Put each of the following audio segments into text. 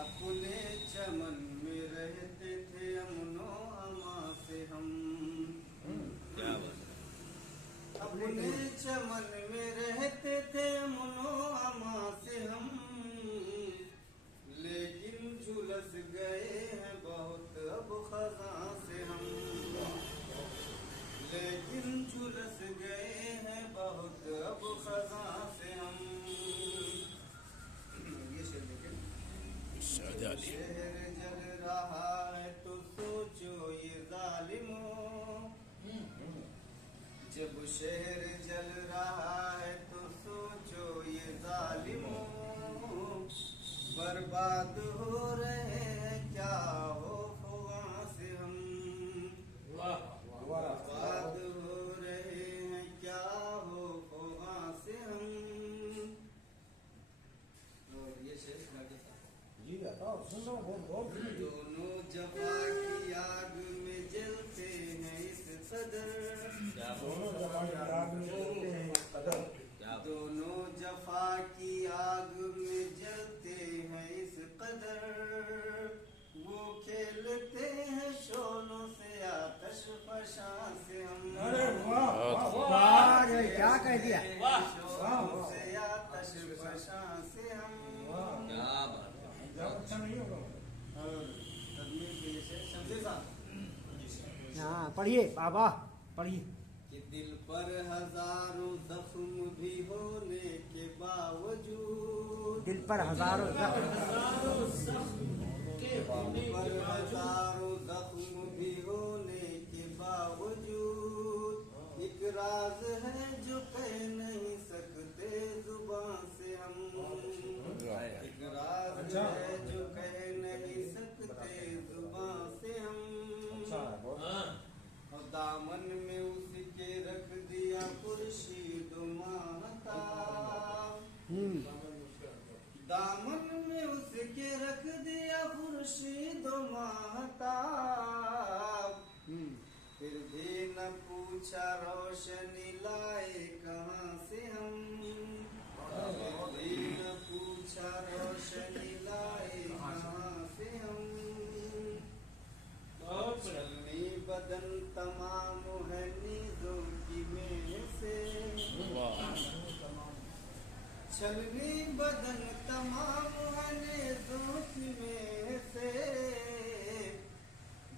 अपने चमन में रहते थे अमनो अमा से हम। क्या बात है। अपने चमन में रहते थे अमनो अमा से हम, लेकिन झुलस गए हैं बहुत अब खजा से हम। लेकिन झुलस गए हैं बहुत अब खजा से हम। ये शेर देखें। शहर जल रहा है तो सोचो ये जालिमों, जब शहर जल रहा है तो सोचो ये जालिमों, बर्बाद हो रहे हैं क्या हो वहाँ से हम। बर्बाद हो रहे हैं क्या हो वहाँ से हम। और ये शेर दोनों जफा की आग में जलते हैं इस कदर। दोनों जफा की आग में जलते हैं इस कदर, वो खेलते हैं शोलों से आतश फशां से हम। क्या कह दिया। शोलों से आतश फशां से हम। क्या बात है। अच्छा नहीं होगा। और तदमीर के जैसे शमशेर साहब। हाँ पढ़िए बाबा पढ़िए। कि दिल पर हजारों जख्म भी होने के बावजूद, दिल पर हजारों दिल पर हजारों जख्म भी होने के बावजूद, एक राज है जो कह नहीं सकते जुबान से हम। एक राज है जो कह नहीं सकते जुबान से हम। और दामन में उसके रख दिया खुर्शीद माहताब। दामन में उसके रख दिया खुर्शीद माहताब। फिर भी न पूछा रोशनी लाए कहाँ से हम। फिर भी न पूछा रोशनी लाए कहाँ से हम। छलनी बदन तमाम है नीजों की मेह से। छलनी बदन तमाम है नीजों की मेह से,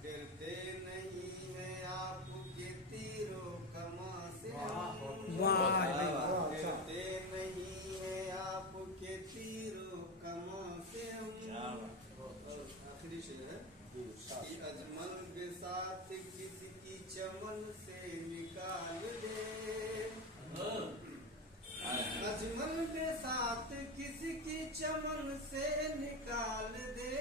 डरते नहीं है आपके तीरों कमा से हम। डरते नहीं है आपके तीरों कमा से हम। आखिरी शेर है कि अजमल के साथ किसी की चमन से निकाल दे। अजमल के साथ किसी की चमन से निकाल दे।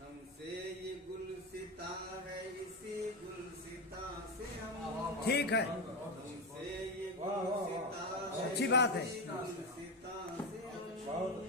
हमसे ये गुलसिता है इसी गुलसिता से हम। ठीक है हमसे ये गुलसिता है अच्छी बात है। इसी गुलसिता से हम।